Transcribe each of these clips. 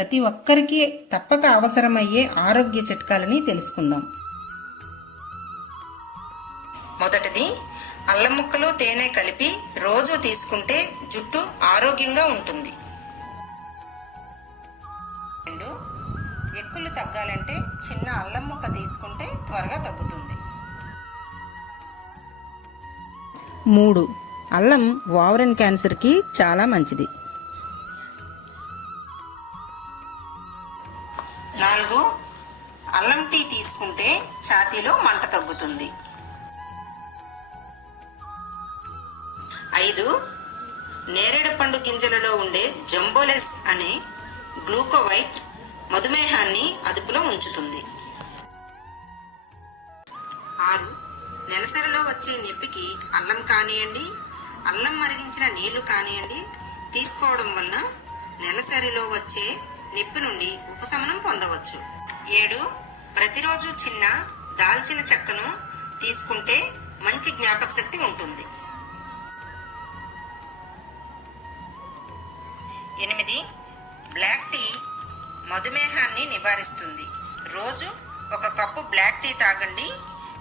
ప్రతి ఒక్కరికి తప్పక అవసరమయ్యే ఆరోగ్య చిట్కాలని తెలుసుకుందాం. మొదటిది, అల్లం ముక్కలు తేనె కలిపి రోజు తీసుకుంటే జుట్టు ఆరోగ్యంగా ఉంటుంది. 2, ఎక్కులు తగ్గాలంటే చిన్న అల్లం ముక్క తీసుకుంటే త్వరగా తగ్గుతుంది. 3, అల్లం ఓవరన్ క్యాన్సర్కి చాలా మంచిది. 4, అల్లం టీ తీసుకుంటే ఛాతీలో మంట తగ్గుతుంది. 5, నేరేడు పండు గింజలలో ఉండే జంబోలెస్ అనే గ్లూకోవైట్ మధుమేహాన్ని అదుపులో ఉంచుతుంది. 6, నెలసరిలో వచ్చే నొప్పికి అల్లం కానియండి, అల్లం మరిగించిన నీళ్లు కానియండి తీసుకోవడం వలన నెలసరిలో వచ్చే నొప్పి నుండి ఉపశమనం పొందవచ్చు. 7, ప్రతిరోజు చిన్న దాల్చిన చెక్కను తీసుకుంటే మంచి జ్ఞాపక శక్తి ఉంటుంది. 8, బ్లాక్ టీ మధుమేహాన్ని నివారిస్తుంది. రోజు 1 కప్పు బ్లాక్ టీ తాగండి,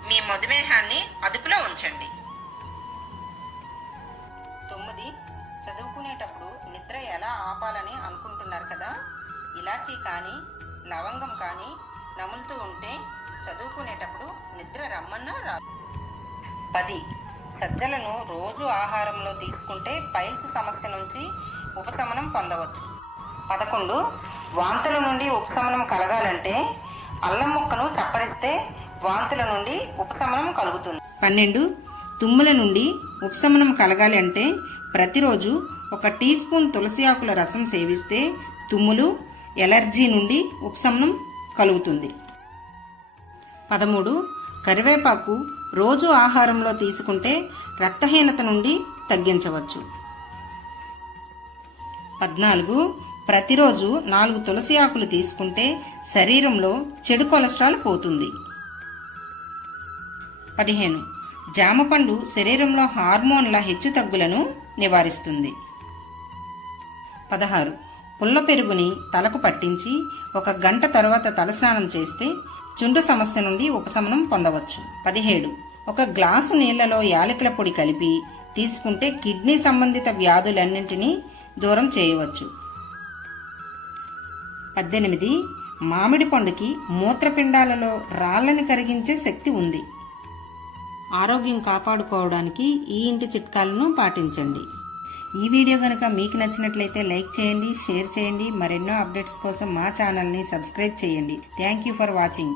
మీ మధుమేహాన్ని అదుపులో ఉంచండి. 9, చదువుకునేటప్పుడు నిద్ర ఎలా ఆపాలని అనుకుంటున్నారు కదా, ఇలాచీ కానీ లవంగం కానీ నములుతూ ఉంటే చదువుకునేటప్పుడు నిద్ర రమ్మన్నా రాదు. 10, సజ్జలను రోజు ఆహారంలో తీసుకుంటే పైల్స్ సమస్య నుంచి ఉపశమనం పొందవచ్చు. 11, వాంతుల నుండి ఉపశమనం కలగాలంటే అల్లం ముక్కను చప్పరిస్తే వాంతుల నుండి ఉపశమనం కలుగుతుంది. 12, తుమ్ముల నుండి ఉపశమనం కలగాలి అంటే ప్రతిరోజు 1 టీ స్పూన్ తులసి ఆకుల రసం సేవిస్తే తుమ్ములు, ఎలర్జీ నుండి ఉపశమనం కలుగుతుంది. 13, కరివేపాకు రోజు ఆహారంలో తీసుకుంటే రక్తహీనత నుండి తగ్గించవచ్చు. 14, ప్రతిరోజు 4 తులసి ఆకులు తీసుకుంటే శరీరంలో చెడు కొలెస్ట్రాల్ పోతుంది. 15, జామపండు శరీరంలో హార్మోన్ల హెచ్చుతగ్గులను నివారిస్తుంది. 16, పుల్ల పెరుగుని తలకు పట్టించి 1 గంట తర్వాత తలస్నానం చేస్తే చుండ్రు సమస్య నుండి ఉపశమనం పొందవచ్చు. 17, 1 గ్లాసు నీళ్లలో యాలకుల పొడి కలిపి తీసుకుంటే కిడ్నీ సంబంధిత వ్యాధులన్నింటినీ దూరం చేయవచ్చు. 18, మామిడి పండుకి మూత్రపిండాలలో రాళ్లని కరిగించే శక్తి ఉంది. ఆరోగ్యం కాపాడుకోవడానికి ఈ ఇంటి చిట్కాలను పాటించండి. ఈ వీడియో కనుక మీకు నచ్చినట్లయితే లైక్ చేయండి, షేర్ చేయండి. మరెన్నో అప్డేట్స్ కోసం మా ఛానల్ని సబ్స్క్రైబ్ చేయండి. Thank you for watching.